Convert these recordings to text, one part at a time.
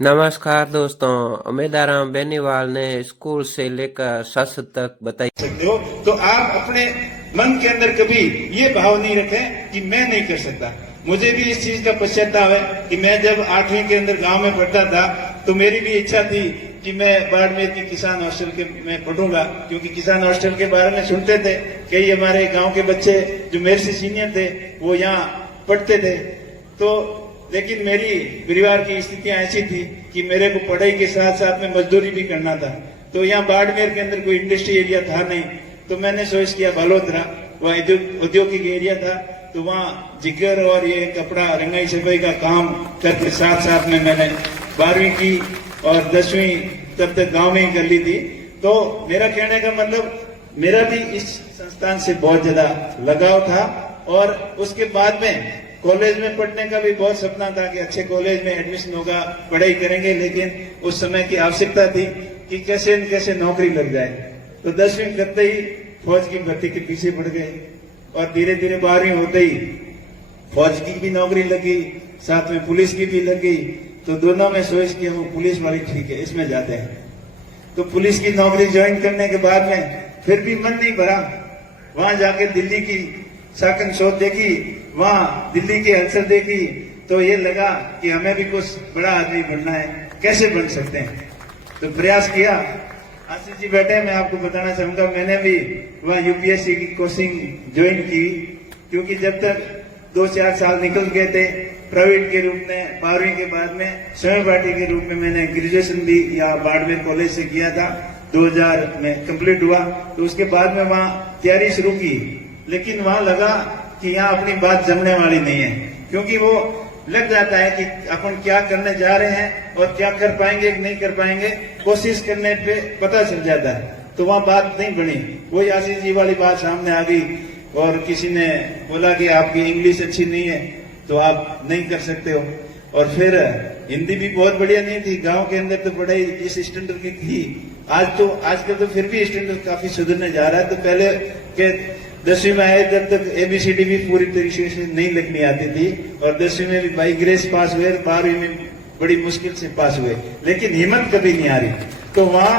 नमस्कार दोस्तों, अमेदाराम बेनीवाल ने स्कूल से लेकर संसद तक बताई सकते हो। तो आप अपने मन के अंदर कभी ये भाव नहीं रखें कि मैं नहीं कर सकता। मुझे भी इस चीज का पश्चाताप है कि मैं जब 8वीं के अंदर गांव में पढ़ता था तो मेरी भी इच्छा थी कि मैं बाड़मेर की किसान हॉस्टल के में पढ़ूंगा, क्योंकि किसान हॉस्टल के बारे में सुनते थे। कई हमारे गांव के बच्चे जो मेरे से सीनियर थे वो यहाँ पढ़ते थे। तो लेकिन मेरी परिवार की स्थितियां ऐसी थी कि मेरे को पढ़ाई के साथ साथ में मजदूरी भी करना था। तो यहाँ बाड़मेर के अंदर कोई इंडस्ट्री एरिया था नहीं, तो मैंने सोच किया बालोतरा, वहाँ औद्योगिक एरिया था, तो वहाँ जिगर और ये कपड़ा रंगाई छपाई का काम करके साथ साथ में मैंने 12वीं की और 10वीं तब तक गांव में ही कर ली थी। तो मेरा कहने का मतलब मेरा भी इस संस्थान से बहुत ज्यादा लगाव था। और उसके बाद में कॉलेज में पढ़ने का भी बहुत सपना था कि अच्छे कॉलेज में एडमिशन होगा, पढ़ाई करेंगे, लेकिन उस समय की आवश्यकता थी कि कैसे न कैसे नौकरी लग जाए। तो 10वीं करते ही फौज की भर्ती के पीछे पड़ गए और धीरे धीरे 12वीं होते ही फौज की भी नौकरी लगी, साथ में पुलिस की भी लगी। तो दोनों में सोच के वो पुलिस वाली ठीक है, इसमें जाते हैं। तो पुलिस की नौकरी ज्वाइन करने के बाद में फिर भी मन नहीं भरा। वहां जाके दिल्ली की साकन शोध देखी, वहां दिल्ली की हलचल देखी, तो ये लगा कि हमें भी कुछ बड़ा आदमी बनना है, कैसे बन सकते हैं। तो प्रयास किया। आशीष जी बैठे, मैं आपको बताना चाहूंगा, मैंने भी वहां यूपीएससी की कोचिंग ज्वाइन की, क्योंकि जब तक 2-4 साल निकल गए थे प्राइवेट के रूप में। 12वीं के बाद में स्वयं पार्टी के रूप में मैंने ग्रेजुएशन भी यहाँ बाड़मेर कॉलेज से किया था, 2000 में कंप्लीट हुआ। तो उसके बाद में वहां तैयारी शुरू की, लेकिन वहां लगा कि यहाँ अपनी बात जमने वाली नहीं है, क्योंकि वो लग जाता है कि अपन क्या करने जा रहे हैं और क्या कर पाएंगे कि नहीं कर पाएंगे, कोशिश करने पे पता चल जाता है। तो वहां बात नहीं बनी। वही आशीष जी वाली बात सामने आ गई और किसी ने बोला कि आपकी इंग्लिश अच्छी नहीं है तो आप नहीं कर सकते हो। और फिर हिंदी भी बहुत बढ़िया नहीं थी, गांव के अंदर तो पढ़ाई इस स्टैंडर्ड की थी। आजकल तो फिर भी स्टैंडर्ड काफी सुधरने जा रहा है। तो पहले के 10वीं में आए तब तक ABCD भी पूरी तरीके से नहीं लिखनी आती थी, और 10वीं में भी बाई ग्रेस पास हुए, 12वीं में बड़ी मुश्किल से पास हुए, लेकिन हिम्मत कभी नहीं आ रही। तो वहां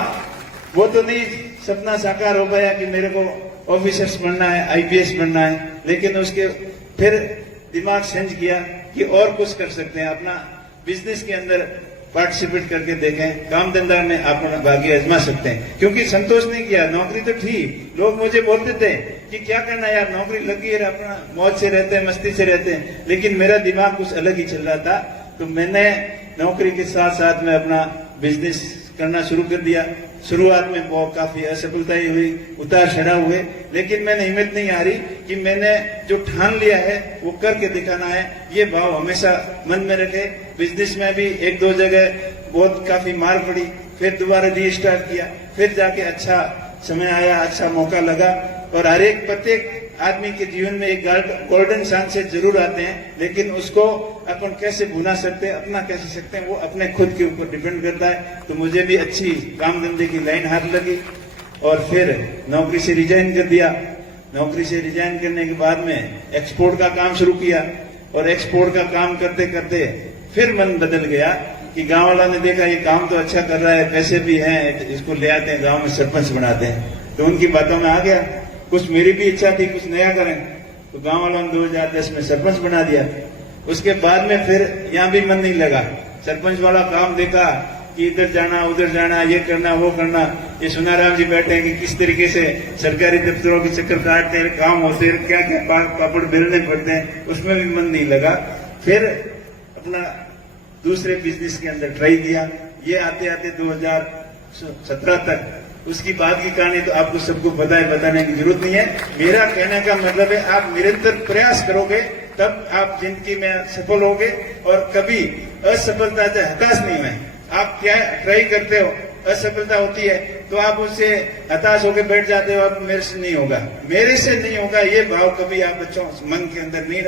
वो तो नहीं सपना साकार हो गया कि मेरे को ऑफिसर्स बनना है, IPS बनना है, लेकिन उसके फिर दिमाग सेंस किया कि और कुछ कर सकते हैं, अपना बिजनेस के अंदर पार्टिसिपेट करके देखें, काम धंधा में अपना भाग्य आजमा सकते हैं। क्योंकि संतोष नहीं किया, नौकरी तो थी, लोग मुझे बोलते थे कि क्या करना यार, नौकरी लगी है, अपना मौज से रहते हैं, मस्ती से रहते हैं, लेकिन मेरा दिमाग कुछ अलग ही चल रहा था। तो मैंने नौकरी के साथ साथ में अपना बिजनेस करना शुरू कर दिया। शुरुआत में बहुत काफी असफलताएं हुई, उतार चढ़ाव हुए, लेकिन मैंने हिम्मत नहीं हारी कि मैंने जो ठान लिया है वो करके दिखाना है। ये भाव हमेशा मन में रखे। बिजनेस में भी 1-2 जगह बहुत काफी मार पड़ी, फिर दोबारा रीस्टार्ट किया, फिर जाके अच्छा समय आया, अच्छा मौका लगा। और हर एक प्रत्येक आदमी के जीवन में एक गोल्डन चांस जरूर आते हैं, लेकिन उसको अपन कैसे भुना सकते हैं, अपना कैसे सकते हैं, वो अपने खुद के ऊपर डिपेंड करता है। तो मुझे भी अच्छी काम धंधे की लाइन हाथ लगी और फिर नौकरी से रिजाइन कर दिया। नौकरी से रिजाइन करने के बाद में एक्सपोर्ट का काम शुरू किया, और एक्सपोर्ट का काम करते करते फिर मन बदल गया कि गांव वालों ने देखा ये काम तो अच्छा कर रहा है, पैसे भी हैं, इसको ले आते हैं, गांव में सरपंच बनाते हैं। तो उनकी बातों में आ गया। कुछ मेरी भी इच्छा थी कुछ नया करें, तो गांव वालों ने 2010 में सरपंच बना दिया। उसके बाद में फिर यहाँ भी मन नहीं लगा। सरपंच वाला काम देखा कि इधर जाना उधर जाना, ये करना वो करना। ये सुनाराम जी बैठे हैं कि किस तरीके से सरकारी दफ्तरों के चक्कर काटते हैं, काम होते हैं, क्या क्या पापड़ बेलने पड़ते हैं, उसमें भी मन नहीं लगा। फिर अपना दूसरे बिजनेस के अंदर ट्राई किया। ये आते आते 2017 तक, उसकी बाद की कहानी तो आपको सबको पता है, बताने की जरूरत नहीं है। मेरा कहने का मतलब है आप निरंतर प्रयास करोगे तब आप जिंदगी में सफल होगे, और कभी असफलता से हताश नहीं हुए। आप क्या ट्राई करते हो, असफलता होती है तो आप उससे हताश होकर बैठ जाते हो, आप मेरे से नहीं होगा, मेरे से नहीं होगा, ये भाव कभी आप बच्चों मन के अंदर नहीं रखते।